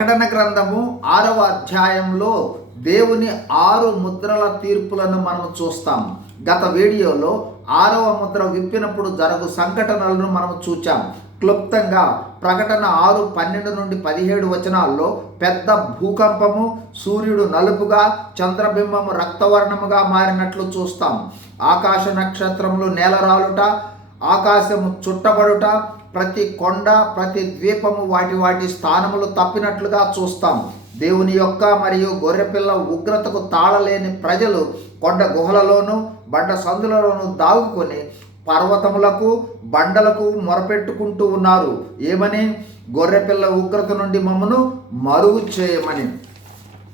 ప్రకటన గ్రంథము ఆరవ అధ్యాయంలో దేవుని ఆరు ముద్రల తీర్పులను మనం చూస్తాం. గత వీడియోలో ఆరవ ముద్ర విప్పినప్పుడు జరుగు సంఘటనలను మనం చూచాం. క్లుప్తంగా ప్రకటన ఆరు పన్నెండు నుండి పదిహేడు వచనాల్లో పెద్ద భూకంపము సూర్యుడు నలుపుగా చంద్రబింబము రక్తవర్ణముగా మారినట్లు చూస్తాం. ఆకాశ నక్షత్రములు నేలరాలుట ఆకాశము చుట్టబడుట ప్రతి కొండ ప్రతి ద్వీపము వాటి వాటి స్థానములు తప్పినట్లుగా చూస్తాం దేవుని యొక్క మరియు గొర్రెపిల్ల ఉగ్రతకు తాళలేని ప్రజలు కొండ గుహలలోనూ బండ సందులలోనూ దాగుకొని పర్వతములకు బండలకు మొరపెట్టుకుంటూ ఉన్నారు. ఏమని? గొర్రెపిల్ల ఉగ్రత నుండి మమ్మను మరుగు చేయమని.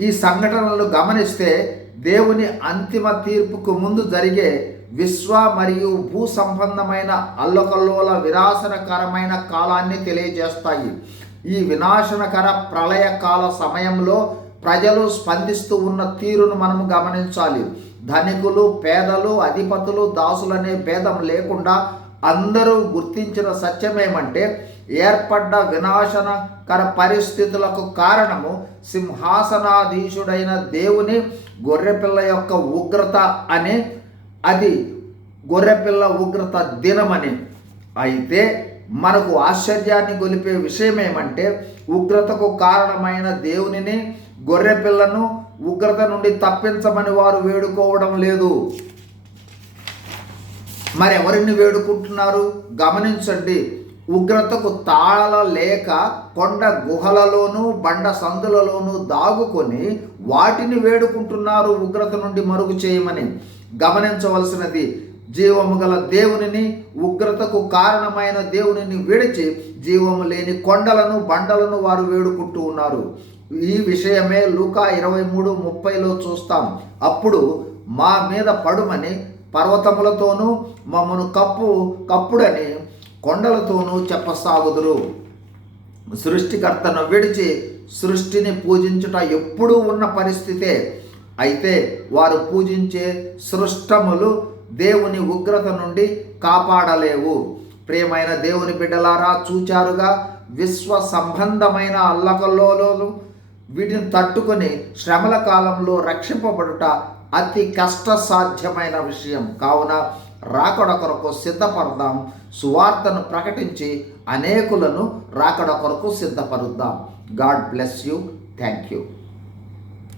ఈ సంఘటనలు గమనిస్తే దేవుని అంతిమ తీర్పుకు ముందు జరిగే విశ్వ మరియు భూ సంబంధమైన అల్లకల్లోల వినాశనకరమైన కాలాన్ని తెలియజేస్తాయి. ఈ వినాశనకర ప్రళయ కాల సమయంలో ప్రజలు స్పందిస్తూ ఉన్న తీరును మనం గమనించాలి. ధనికులు పేదలు అధిపతులు దాసులనే భేదం లేకుండా అందరూ గుర్తించిన సత్యమేమంటే ఏర్పడ్డ వినాశనకర పరిస్థితులకు కారణము సింహాసనాధీశుడైన దేవుని గొర్రెపిల్ల యొక్క ఉగ్రత అనే అది గొర్రెపిల్ల ఉగ్రత దినమని. అయితే మనకు ఆశ్చర్యాన్ని గొలిపే విషయం ఏమంటే ఉగ్రతకు కారణమైన దేవునిని గొర్రెపిల్లను ఉగ్రత నుండి తప్పించమని వారు వేడుకోవడం లేదు. మరి ఎవరిని వేడుకుంటున్నారు? గమనించండి ఉగ్రతకు తాళ లేక కొండ గుహలలోనూ బండ సందులలోనూ దాగుకొని వాటిని వేడుకుంటున్నారు ఉగ్రత నుండి మరుగు చేయమని. గమనించవలసినది జీవము గల దేవునిని ఉగ్రతకు కారణమైన దేవునిని విడిచి జీవము లేని కొండలను బండలను వారు వేడుకుంటూ ఉన్నారు. ఈ విషయమే లూకా ఇరవై మూడు ముప్పైలో చూస్తాం. అప్పుడు మా మీద పడుమని పర్వతములతోనూ మమ్మను కప్పు కప్పుడని కొండలతోనూ చెప్పసాగుదురు. సృష్టికర్తను విడిచి సృష్టిని పూజించుట ఎప్పుడూ ఉన్న పరిస్థితే అయితే వారు పూజించే సృష్టములు దేవుని ఉగ్రత నుండి కాపాడలేవు. ప్రియమైన దేవుని బిడ్డలారా చూచారుగా విశ్వ సంబంధమైన అల్లకల్లోలు వీటిని తట్టుకొని శ్రమల కాలంలో రక్షింపబడుట అతి కష్టసాధ్యమైన విషయం. కావున రాకడ కొరకు సిద్ధపడదాం. సువార్తను ప్రకటించి అనేకులను రాకడ కొరకు సిద్ధపరుద్దాం. God bless you. Thank you